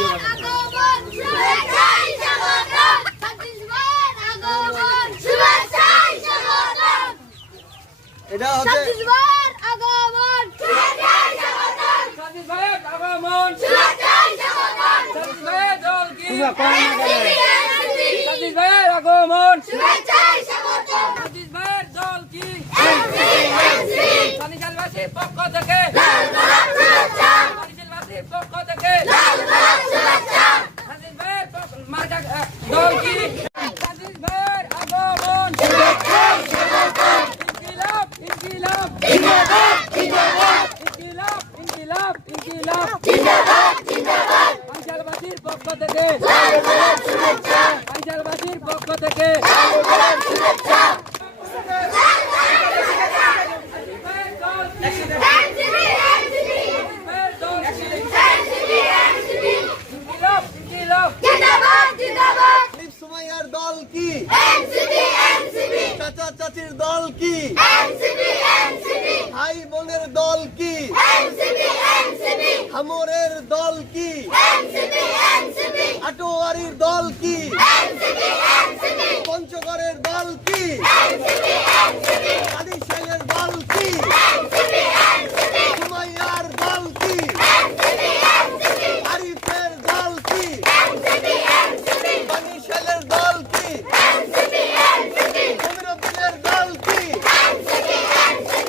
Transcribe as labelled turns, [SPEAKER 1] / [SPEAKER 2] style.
[SPEAKER 1] Video এটা হচ্ছে
[SPEAKER 2] আগমন
[SPEAKER 3] আগমন থেকে পাইজারবাসীর পক্ষ থেকে দল কি?
[SPEAKER 1] চাচা চাচির দল কি? ভাই বোনের দল কি? হামরের দল কি? বিরোধী দল কি